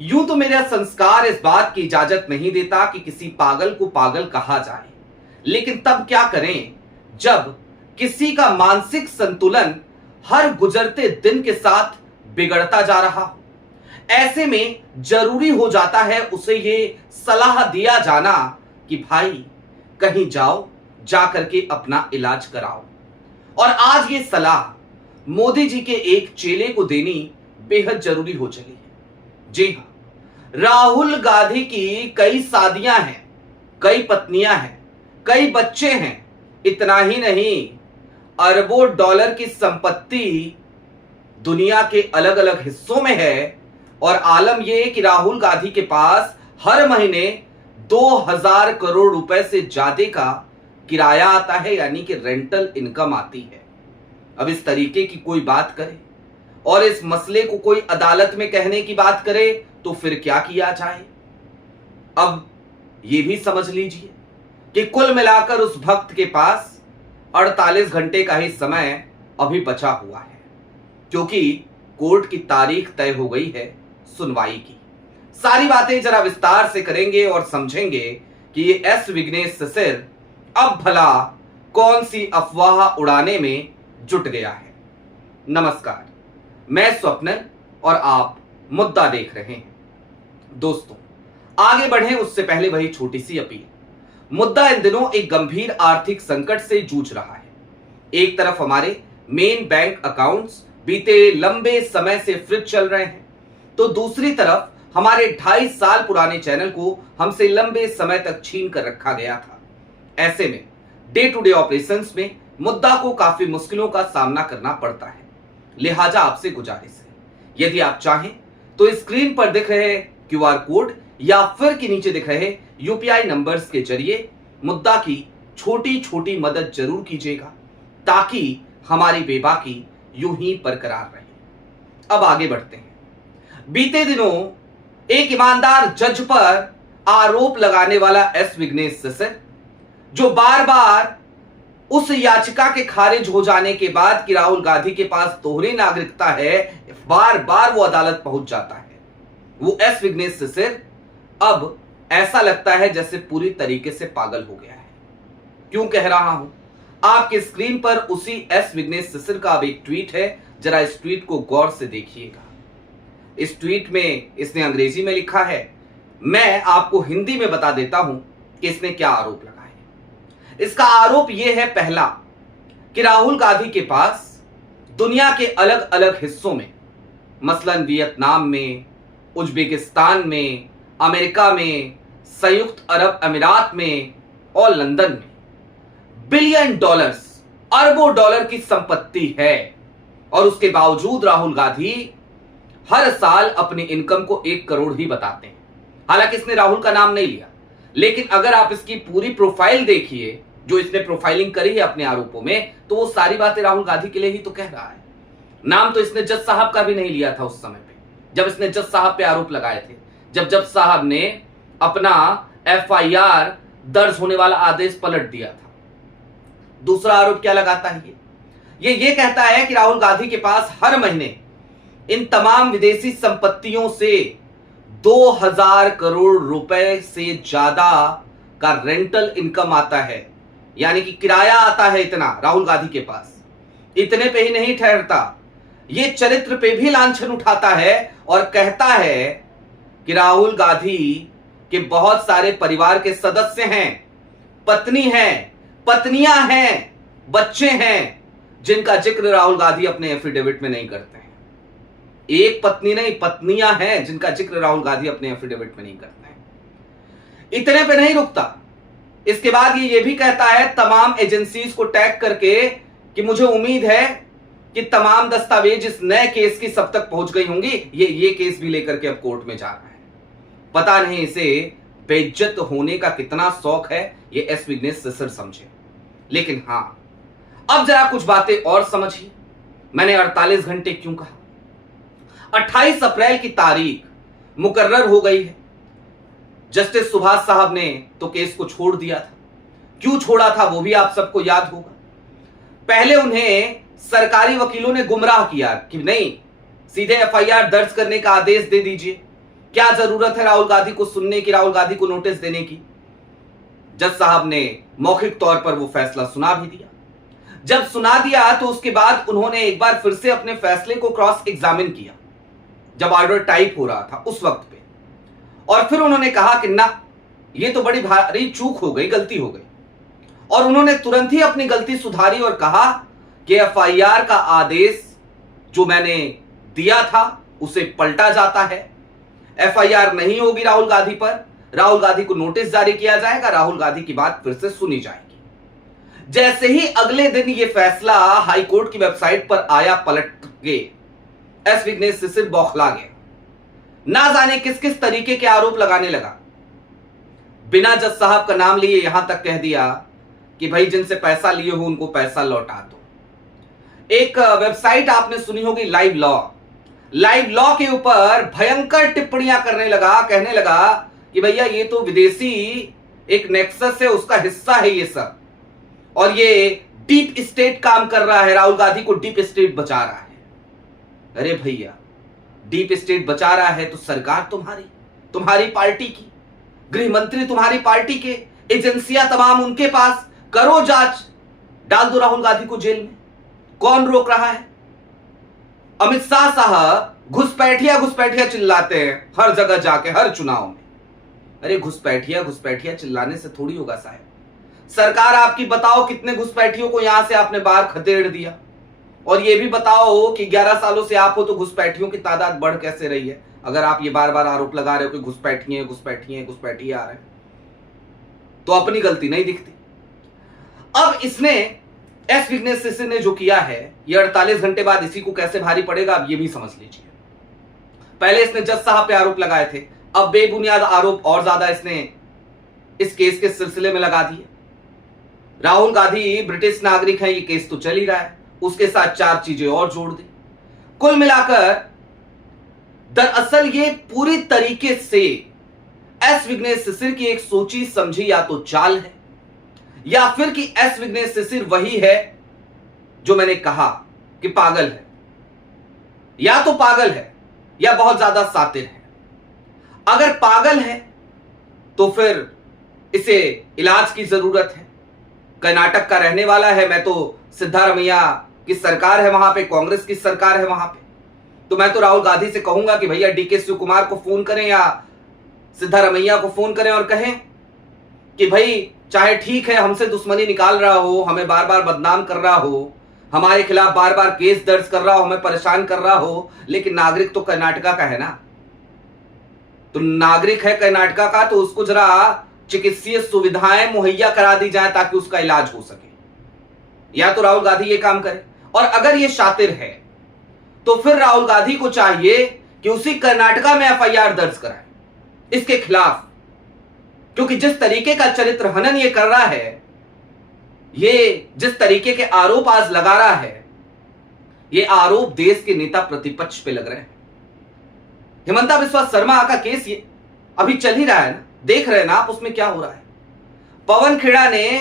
यूं तो मेरा संस्कार इस बात की इजाजत नहीं देता कि किसी पागल को पागल कहा जाए, लेकिन तब क्या करें जब किसी का मानसिक संतुलन हर गुजरते दिन के साथ बिगड़ता जा रहा हो। ऐसे में जरूरी हो जाता है उसे ये सलाह दिया जाना कि भाई कहीं जाओ, जा करके अपना इलाज कराओ। और आज ये सलाह मोदी जी के एक चेले को देनी बेहद जरूरी हो चली है। जी हां, राहुल गांधी की कई शादियां हैं, कई पत्नियां हैं, कई बच्चे हैं। इतना ही नहीं, अरबों डॉलर की संपत्ति दुनिया के अलग अलग हिस्सों में है। और आलम यह कि राहुल गांधी के पास हर महीने 2000 करोड़ रुपए से ज्यादा का किराया आता है, यानी कि रेंटल इनकम आती है। अब इस तरीके की कोई बात करे और इस मसले को कोई अदालत में कहने की बात करे तो फिर क्या किया जाए। अब यह भी समझ लीजिए कि कुल मिलाकर उस भक्त के पास 48 घंटे का ही समय अभी बचा हुआ है, क्योंकि कोर्ट की तारीख तय हो गई है सुनवाई की। सारी बातें जरा विस्तार से करेंगे और समझेंगे कि ये एस विघ्नेश सिसिर अब भला कौन सी अफवाह उड़ाने में जुट गया है। नमस्कार, मैं स्वप्निल और आप मुद्दा देख रहे हैं। दोस्तों, आगे बढ़ें उससे पहले वही छोटी सी अपील। मुद्दा इन दिनों एक गंभीर आर्थिक संकट से जूझ रहा है। एक तरफ हमारे मेन बैंक अकाउंट्स बीते लंबे समय से फ्रीज चल रहे हैं, तो दूसरी तरफ हमारे 2.5 साल पुराने चैनल को हमसे लंबे समय तक छीन कर रखा गया था। ऐसे में डे टू डे ऑपरेशंस में मुद्दा को काफी मुश्किलों का सामना करना पड़ता है। लिहाजा आपसे गुजारिश है, यदि आप चाहें तो स्क्रीन पर दिख रहे क्यूआर कोड या फिर के नीचे दिख रहे यूपीआई नंबर्स के जरिए मुद्दा की छोटी छोटी मदद जरूर कीजिएगा, ताकि हमारी बेबाकी यूं ही बरकरार रहे। अब आगे बढ़ते हैं। बीते दिनों एक ईमानदार जज पर आरोप लगाने वाला एस विघ्नेश सिसिर, जो बार बार उस याचिका के खारिज हो जाने के बाद कि राहुल गांधी के पास दोहरी नागरिकता है, बार बार वो अदालत पहुंच जाता है, वो एस विघ्नेश सिसिर अब ऐसा लगता है जैसे पूरी तरीके से पागल हो गया है। क्यों कह रहा हूं? आपके स्क्रीन पर उसी एस विघ्नेश सिसिर का अब एक ट्वीट है, जरा इस ट्वीट को गौर से देखिएगा। इस ट्वीट में इसने अंग्रेजी में लिखा है, मैं आपको हिंदी में बता देता हूं कि इसने क्या आरोप लगाया। इसका आरोप यह है, पहला, कि राहुल गांधी के पास दुनिया के अलग अलग हिस्सों में, मसलन वियतनाम में, उज्बेकिस्तान में, अमेरिका में, संयुक्त अरब अमीरात में और लंदन में बिलियन डॉलर्स, अरबों डॉलर की संपत्ति है। और उसके बावजूद राहुल गांधी हर साल अपनी इनकम को 1 करोड़ ही बताते हैं। हालांकि इसने राहुल का नाम नहीं लिया, लेकिन अगर आप इसकी पूरी प्रोफाइल देखिए, जो इसने प्रोफाइलिंग करी है अपने आरोपों में, तो वो सारी बातें राहुल गांधी के लिए ही तो कह रहा है। नाम तो इसने जज साहब का भी नहीं लिया था उस समय पे, जब इसने जज साहब पे आरोप लगाए थे, जब जज साहब ने अपना एफआईआर दर्ज होने वाला आदेश पलट दिया था। दूसरा आरोप क्या लगाता है? ये कहता है कि राहुल गांधी के पास हर महीने इन तमाम विदेशी संपत्तियों से 2000 करोड़ रुपए से ज्यादा का रेंटल इनकम आता है, यानी कि किराया आता है इतना राहुल गांधी के पास। इतने पे ही नहीं ठहरता, ये चरित्र पे भी लांछन उठाता है और कहता है कि राहुल गांधी के बहुत सारे परिवार के सदस्य हैं, पत्नी है, पत्नियां हैं, बच्चे हैं, जिनका जिक्र राहुल गांधी अपने एफिडेविट में नहीं करते हैं। एक पत्नी नहीं, पत्नियां हैं जिनका जिक्र राहुल गांधी अपने एफिडेविट में नहीं करते हैं। इतने पे नहीं रुकता, इसके बाद ये भी कहता है तमाम एजेंसीज को टैग करके कि मुझे उम्मीद है कि तमाम दस्तावेज इस नए केस की सब तक पहुंच गई होंगी। ये केस भी लेकर के अब कोर्ट में जा रहा है। पता नहीं इसे बेइज्जत होने का कितना शौक है, ये एस विघ्नेश सिसिर समझे। लेकिन हां, अब जरा कुछ बातें और समझिए। मैंने 48 घंटे क्यों कहा? 28 अप्रैल की तारीख मुकर्रर हो गई है। जस्टिस सुभाष साहब ने तो केस को छोड़ दिया था। क्यों छोड़ा था वो भी आप सबको याद होगा। पहले उन्हें सरकारी वकीलों ने गुमराह किया कि नहीं, सीधे एफआईआर दर्ज करने का आदेश दे दीजिए, क्या जरूरत है राहुल गांधी को सुनने की, राहुल गांधी को नोटिस देने की? जज साहब ने मौखिक तौर पर वो फैसला सुना भी दिया। जब सुना दिया तो उसके बाद उन्होंने एक बार फिर से अपने फैसले को क्रॉस एग्जामिन किया, जब ऑर्डर टाइप हो रहा था उस वक्त पे, और फिर उन्होंने कहा कि ना, ये तो बड़ी भारी चूक हो गई, गलती हो गई। और उन्होंने तुरंत ही अपनी गलती सुधारी और कहा कि एफआईआर का आदेश जो मैंने दिया था उसे पलटा जाता है, एफआईआर नहीं होगी राहुल गांधी पर, राहुल गांधी को नोटिस जारी किया जाएगा, राहुल गांधी की बात फिर से सुनी जाएगी। जैसे ही अगले दिन यह फैसला हाईकोर्ट की वेबसाइट पर आया पलट के, एस विघ्नेश शिशिर बौखला गया, ना जाने किस किस तरीके के आरोप लगाने लगा। बिना जज साहब का नाम लिए यहां तक कह दिया कि भाई जिनसे पैसा लिए हो उनको पैसा लौटा दो। एक वेबसाइट आपने सुनी होगी लाइव लॉ, लाइव लॉ के ऊपर भयंकर टिप्पणियां करने लगा, कहने लगा कि भैया ये तो विदेशी एक नेक्सस है, उसका हिस्सा है ये सब, और ये डीप स्टेट काम कर रहा है, राहुल गांधी को डीप स्टेट बचा रहा है। अरे भैया, डीप स्टेट बचा रहा है तो सरकार तुम्हारी पार्टी की, गृह मंत्री तुम्हारी पार्टी के, एजेंसियां तमाम उनके पास, करो जांच, डाल दो राहुल गांधी को जेल में, कौन रोक रहा है? अमित शाह साहब घुसपैठिया चिल्लाते हैं हर जगह जाके, हर चुनाव में। अरे घुसपैठिया चिल्लाने से थोड़ी होगा साहब, सरकार आपकी बताओ कितने घुसपैठियों को यहां से आपने बाहर खदेड़ दिया, और ये भी बताओ कि 11 सालों से आप हो तो घुसपैठियों की तादाद बढ़ कैसे रही है, अगर आप ये बार बार आरोप लगा रहे हो कि घुसपैठिए आ रहे हैं, तो अपनी गलती नहीं दिखती। अब इसने, एस विघ्नेश शिशिर ने जो किया है, ये 48 घंटे बाद इसी को कैसे भारी पड़ेगा आप ये भी समझ लीजिए। पहले इसने जज साहब पे आरोप लगाए थे, अब बेबुनियाद आरोप और ज्यादा इसने इस केस के सिलसिले में लगा दिए। राहुल गांधी ब्रिटिश नागरिक है, ये केस तो चल ही रहा है, उसके साथ 4 चीजें और जोड़ दी। कुल मिलाकर दरअसल ये पूरी तरीके से एस विघ्नेश शिशिर की एक सोची समझी या तो चाल है, या फिर कि एस विघ्नेश शिशिर वही है जो मैंने कहा कि पागल है, या तो पागल है या बहुत ज्यादा सातिर है। अगर पागल है तो फिर इसे इलाज की जरूरत है। कर्नाटक का रहने वाला है, मैं तो सिद्धारमैया की सरकार है वहां पे, कांग्रेस की सरकार है वहां पे, तो मैं तो राहुल गांधी से कहूंगा कि भैया डीके शिव कुमार को फोन करें या सिद्धारमैया को फोन करें और कहें कि भाई चाहे ठीक है हमसे दुश्मनी निकाल रहा हो, हमें बार बार बदनाम कर रहा हो, हमारे खिलाफ बार बार केस दर्ज कर रहा हो, हमें परेशान कर रहा हो, लेकिन नागरिक तो कर्नाटका का है ना, तो नागरिक है कर्नाटका का, तो उसको जरा चिकित्सीय सुविधाएं मुहैया करा दी जाए ताकि उसका इलाज हो सके। या तो राहुल गांधी ये काम करे, और अगर ये शातिर है तो फिर राहुल गांधी को चाहिए कि उसी कर्नाटका में एफआईआर दर्ज कराए इसके खिलाफ, क्योंकि जिस तरीके का चरित्र हनन ये कर रहा है, ये जिस तरीके के आरोप आज लगा रहा है, ये आरोप देश के नेता प्रतिपक्ष पे लग रहे हैं। हिमंता बिस्वा शर्मा का केस ये अभी चल ही रहा है ना, देख रहे हैं ना आप उसमें क्या हो रहा है। पवन खेड़ा ने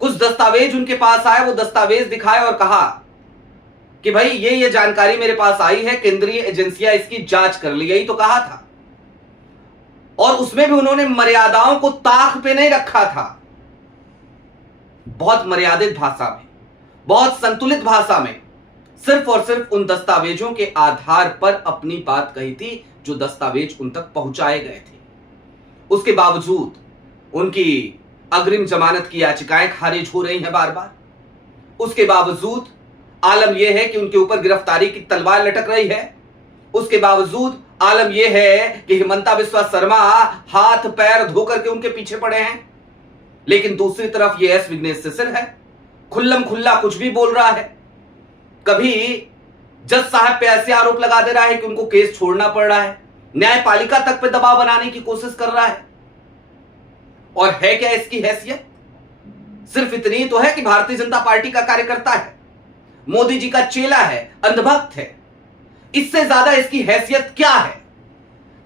कुछ दस्तावेज उनके पास आए, वो दस्तावेज दिखाए और कहा कि भाई ये जानकारी मेरे पास आई है, केंद्रीय एजेंसियां इसकी जांच कर ली, यही तो कहा था। और उसमें भी उन्होंने मर्यादाओं को ताक पे नहीं रखा था, बहुत मर्यादित भाषा में, बहुत संतुलित भाषा में सिर्फ और सिर्फ उन दस्तावेजों के आधार पर अपनी बात कही थी जो दस्तावेज उन तक पहुंचाए गए थे। उसके बावजूद उनकी अग्रिम जमानत की याचिकाएं खारिज हो रही हैं बार बार। उसके बावजूद आलम यह है कि उनके ऊपर गिरफ्तारी की तलवार लटक रही है। उसके बावजूद आलम यह है कि हिमंता बिस्वा शर्मा हाथ पैर धोकर के उनके पीछे पड़े हैं। लेकिन दूसरी तरफ ये एस विघ्नेश शिशिर है, खुल्लम खुल्ला कुछ भी बोल रहा है। कभी जज साहब पे ऐसे आरोप लगा दे रहा है कि उनको केस छोड़ना पड़ रहा है, न्यायपालिका तक पे दबाव बनाने की कोशिश कर रहा है। और है क्या इसकी हैसियत? सिर्फ इतनी तो है कि भारतीय जनता पार्टी का कार्यकर्ता है, मोदी जी का चेला है, अंधभक्त है। इससे ज्यादा इसकी हैसियत क्या है?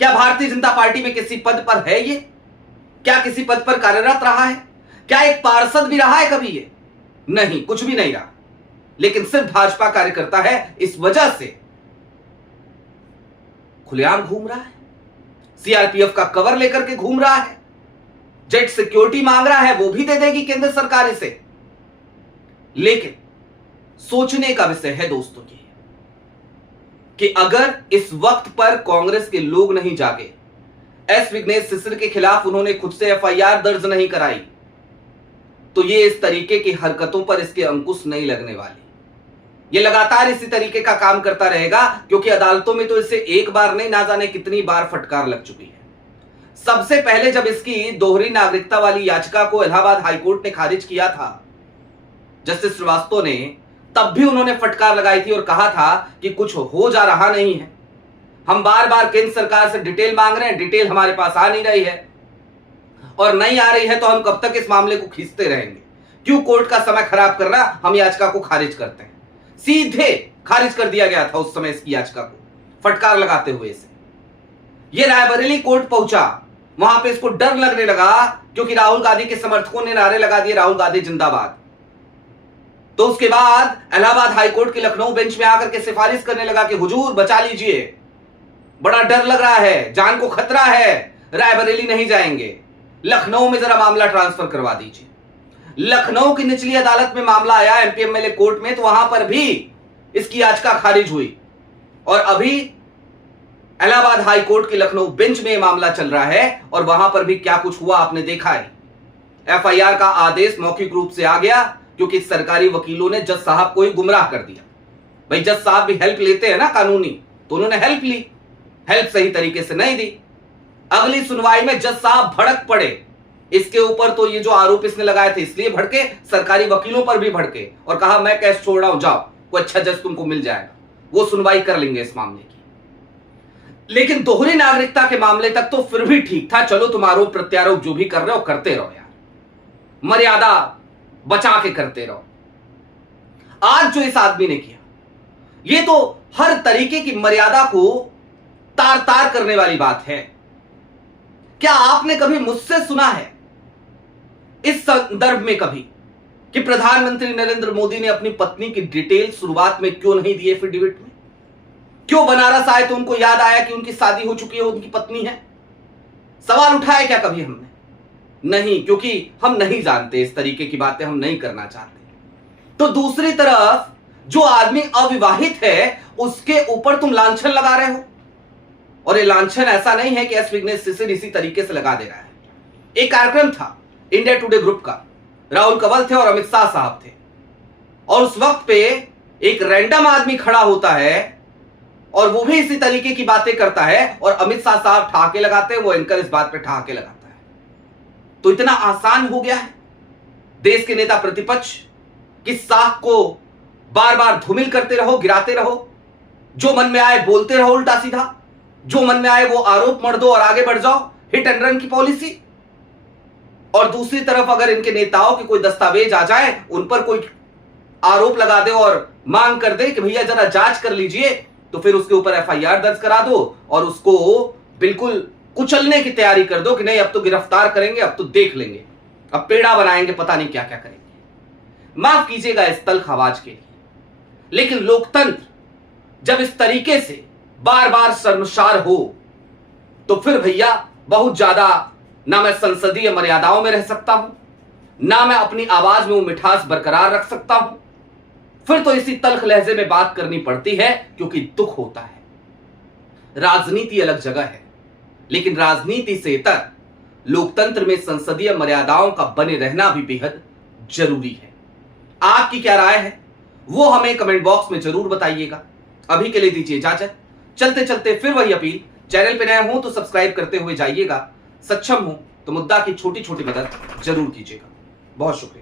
क्या भारतीय जनता पार्टी में किसी पद पर है ये? क्या किसी पद पर कार्यरत रहा है? क्या एक पार्षद भी रहा है कभी ये? नहीं, कुछ भी नहीं रहा। लेकिन सिर्फ भाजपा कार्यकर्ता है, इस वजह से खुलेआम घूम रहा है। सीआरपीएफ का कवर लेकर के घूम रहा है, जेट सिक्योरिटी मांग रहा है, वो भी दे देगी केंद्र सरकार इसे। लेकिन सोचने का विषय है दोस्तों ये कि अगर इस वक्त पर कांग्रेस के लोग नहीं जागे, एस विघ्नेश सिसर के खिलाफ उन्होंने खुद से एफआईआर दर्ज नहीं कराई, तो ये इस तरीके की हरकतों पर इसके अंकुश नहीं लगने वाली। ये लगातार इसी तरीके का काम करता रहेगा, क्योंकि अदालतों में तो इसे एक बार नहीं ना जाने कितनी बार फटकार लग चुकी है। सबसे पहले जब इसकी दोहरी नागरिकता वाली याचिका को इलाहाबाद हाईकोर्ट ने खारिज किया था जस्टिस श्रीवास्तव ने, तब भी उन्होंने फटकार लगाई थी और कहा था कि कुछ हो जा रहा नहीं है, हम बार बार केंद्र सरकार से डिटेल मांग रहे हैं, डिटेल हमारे पास आ नहीं रही है, और नहीं आ रही है तो हम कब तक इस मामले को खींचते रहेंगे, क्यों कोर्ट का समय खराब करना, हम याचिका को खारिज करते हैं। सीधे खारिज कर दिया गया था उस समय इसकी याचिका को, फटकार लगाते हुए इसे। यह रायबरेली कोर्ट पहुंचा, वहां पे इसको डर लगने लगा, क्योंकि राहुल गांधी के समर्थकों ने नारे लगा दिए, राहुल गांधी जिंदाबाद। तो उसके बाद इलाहाबाद हाईकोर्ट के लखनऊ बेंच में आकर के सिफारिश करने लगा कि हुजूर बचा लीजिए, बड़ा डर लग रहा है, जान को खतरा है, रायबरेली नहीं जाएंगे, लखनऊ में जरा मामला ट्रांसफर करवा दीजिए। लखनऊ की निचली अदालत में मामला आया एमपीएमएलए कोर्ट में, तो वहां पर भी इसकी याचिका खारिज हुई, और अभी इलाहाबाद हाईकोर्ट के लखनऊ बेंच में मामला चल रहा है, और वहां पर भी क्या कुछ हुआ आपने देखा है। एफआईआर का आदेश मौखिक रूप से आ गया, क्योंकि सरकारी वकीलों ने जज साहब को ही गुमराह कर दिया। भाई जज साहब भी हेल्प लेते हैं ना कानूनी, तो उन्होंने हेल्प ली, हेल्प सही तरीके से नहीं दी। अगली सुनवाई में जज साहब भड़क पड़े, इसके ऊपर तो ये जो आरोप इसने लगाए थे इसलिए भड़के, सरकारी वकीलों पर भी भड़के, और कहा मैं केस छोड़ रहा हूं, जाओ कोई अच्छा जज तुमको मिल जाएगा, वो सुनवाई कर लेंगे इस मामले की। लेकिन दोहरी नागरिकता के मामले तक तो फिर भी ठीक था, चलो तुम आरोप प्रत्यारोप जो भी कर रहे हो करते रहो यार, मर्यादा बचा के करते रहो। आज जो इस आदमी ने किया, ये तो हर तरीके की मर्यादा को तार तार करने वाली बात है। क्या आपने कभी मुझसे सुना है इस संदर्भ में कभी कि प्रधानमंत्री नरेंद्र मोदी ने अपनी पत्नी की डिटेल शुरुआत में क्यों नहीं दी एफिडेविट में? क्यों बनारस आए तो उनको याद आया कि उनकी शादी हो चुकी है, उनकी पत्नी है? सवाल उठाया क्या कभी हमने? नहीं, क्योंकि हम नहीं जानते, इस तरीके की बातें हम नहीं करना चाहते। तो दूसरी तरफ जो आदमी अविवाहित है उसके ऊपर तुम लांछन लगा रहे हो, और ये लांछन ऐसा नहीं है कि एस विघ्नेश सिसर इसी तरीके से लगा दे रहा है। एक कार्यक्रम था इंडिया टुडे ग्रुप का, राहुल कंवल थे और अमित शाह साहब थे, और उस वक्त पे एक रैंडम आदमी खड़ा होता है और वो भी इसी तरीके की बातें करता है, और अमित शाह साहब ठहाके लगाते हैं, वो एंकर इस बात पे ठहाके लगाता है। तो इतना आसान हो गया है देश के नेता प्रतिपक्ष की साख को बार बार धूमिल करते रहो, गिराते रहो, जो मन में आए बोलते रहो, उल्टा सीधा जो मन में आए वो आरोप मर दो और आगे बढ़ जाओ, हिट एंड रन की पॉलिसी। और दूसरी तरफ अगर इनके नेताओं के कोई दस्तावेज आ जाए, उन पर कोई आरोप लगा दे और मांग कर दे कि भैया जरा जांच कर लीजिए, तो फिर उसके ऊपर एफआईआर दर्ज करा दो और उसको बिल्कुल कुचलने की तैयारी कर दो कि नहीं अब तो गिरफ्तार करेंगे, अब तो देख लेंगे, अब पेड़ा बनाएंगे, पता नहीं क्या क्या करेंगे। माफ कीजिएगा इस तल्ख आवाज के लिए, लेकिन लोकतंत्र जब इस तरीके से बार बार शर्मसार हो, तो फिर भैया बहुत ज्यादा ना मैं संसदीय मर्यादाओं में रह सकता हूं, ना मैं अपनी आवाज में वो मिठास बरकरार रख सकता हूं। फिर तो इसी तल्ख लहजे में बात करनी पड़ती है, क्योंकि दुख होता है। राजनीति अलग जगह है, लेकिन राजनीति से इतर लोकतंत्र में संसदीय मर्यादाओं का बने रहना भी बेहद जरूरी है। आपकी क्या राय है वो हमें कमेंट बॉक्स में जरूर बताइएगा। अभी के लिए दीजिए इजाजत, चलते चलते फिर वही अपील, चैनल पे नए हो तो सब्सक्राइब करते हुए जाइएगा, सक्षम हो तो मुद्दा की छोटी छोटी मदद जरूर कीजिएगा। बहुत शुक्रिया।